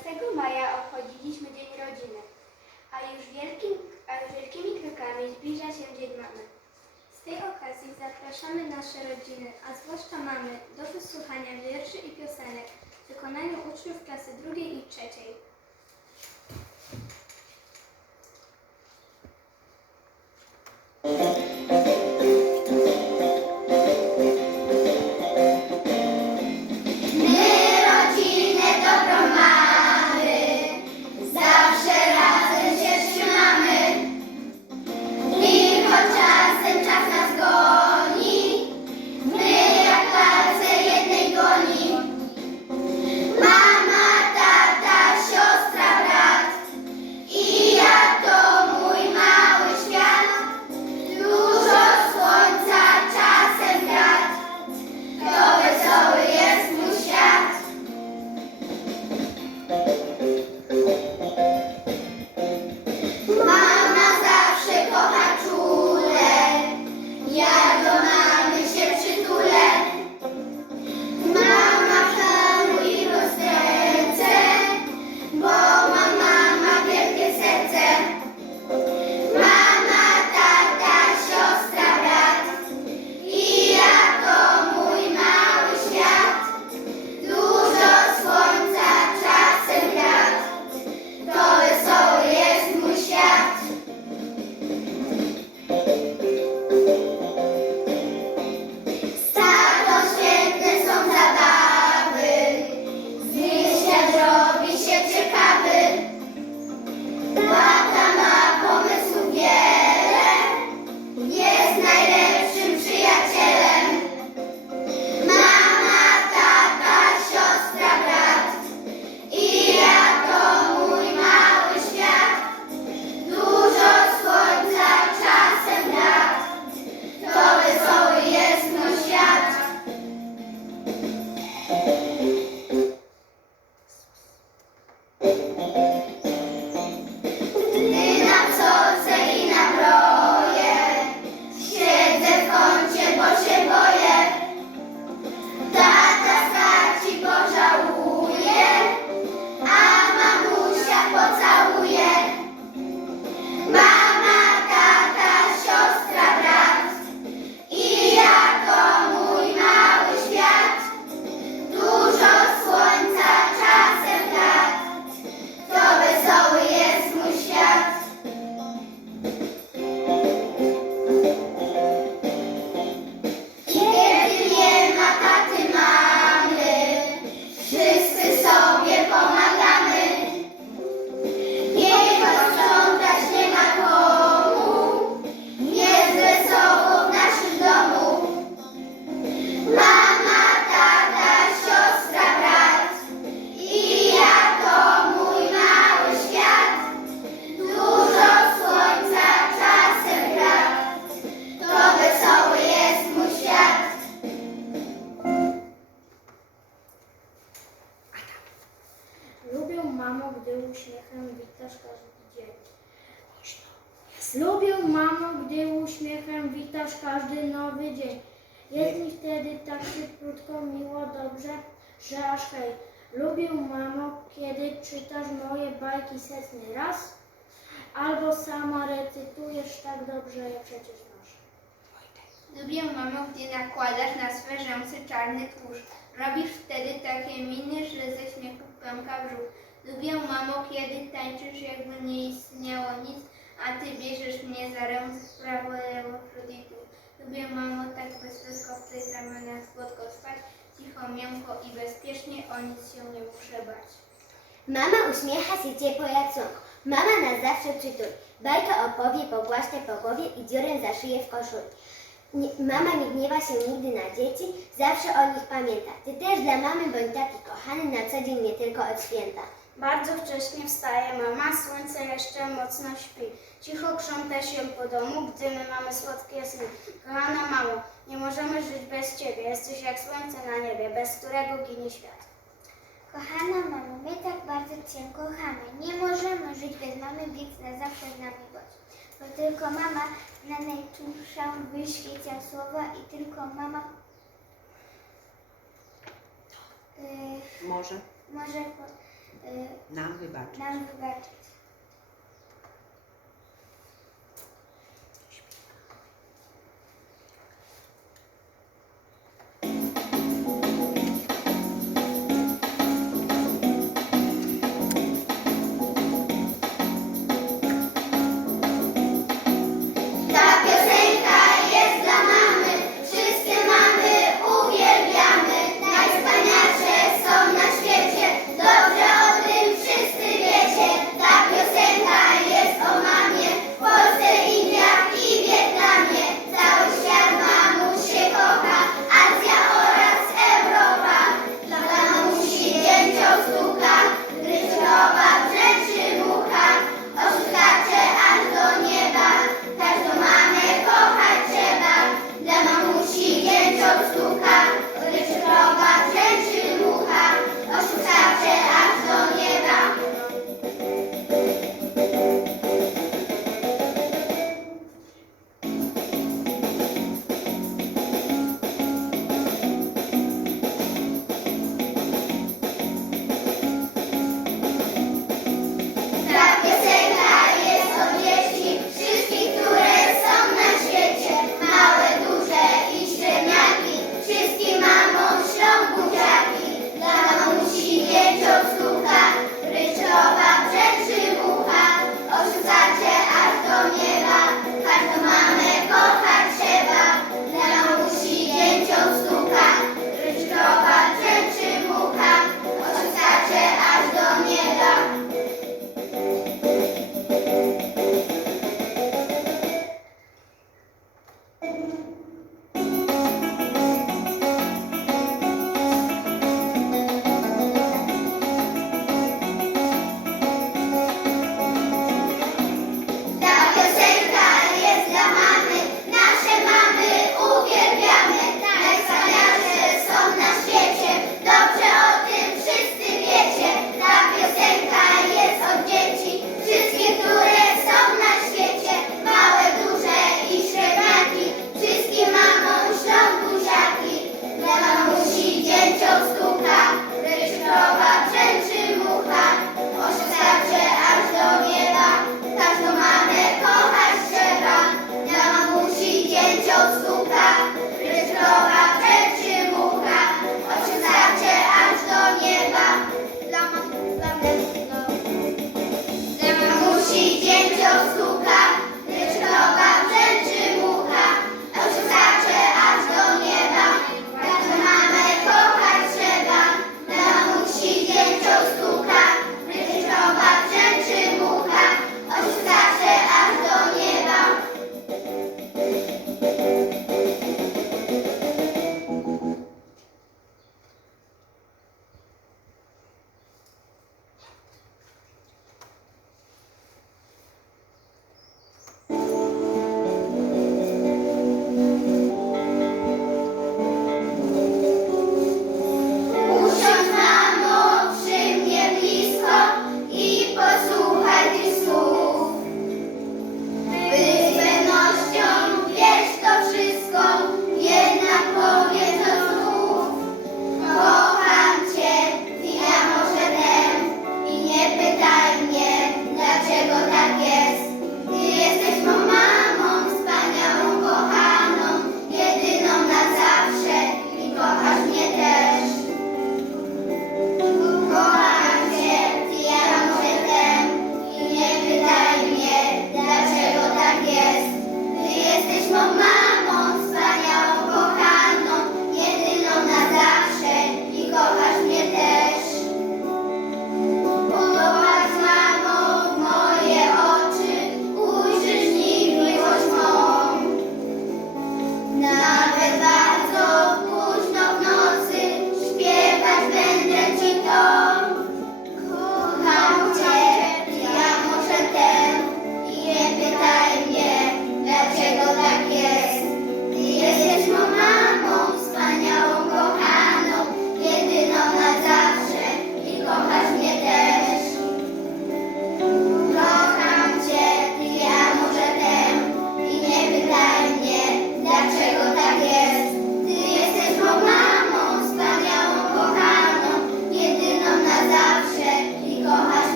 14 maja obchodziliśmy Dzień Rodziny, a już, wielkim, a wielkimi krokami zbliża się Dzień Mamy. Z tej okazji zapraszamy nasze rodziny, a zwłaszcza mamy, do wysłuchania wierszy i piosenek w wykonaniu uczniów klasy drugiej i trzeciej. Mamo, gdy uśmiechem witasz każdy dzień. Lubię mamo, gdy uśmiechem witasz każdy nowy dzień. Jest mi wtedy tak szybciutko, miło, dobrze, że aż hej. Lubię mamo, kiedy czytasz moje bajki setny raz, albo sama recytujesz tak dobrze, jak przecież masz. Lubię mamo, gdy nakładasz na swe rzęsy czarny tłuszcz. Robisz wtedy takie miny, że ze śmiechu pęka brzuch. Lubię mamo, kiedy tańczysz jakby nie istniało nic, a ty bierzesz mnie za ręce w prawo, lewo, tył. Lubię mamo tak beztrosko w tych ramionach słodko spać, cicho, miękko i bezpiecznie, o nic się nie muszę bać. Mama uśmiecha się ciepło jak słonko. Mama nas zawsze przytuli. Bajkę opowie, pogłaśnie po głowie i dziurę zaszyje w koszuli. Nie, mama nie gniewa się nigdy na dzieci, zawsze o nich pamięta. Ty też dla mamy bądź taki kochany na co dzień, nie tylko od święta. Bardzo wcześnie wstaje mama, słońce jeszcze mocno śpi. Cicho krząta się po domu, gdy my mamy słodkie sny. Kochana mamo, nie możemy żyć bez Ciebie. Jesteś jak słońce na niebie, bez którego ginie świat. Kochana mamo, my tak bardzo Cię kochamy. Nie możemy żyć bez mamy, więc na zawsze z nami bądź. Bo tylko mama na najczulszą wyświeca słowa i tylko mama yy, Może. może po, Nam wybacz. nam wybaczyć.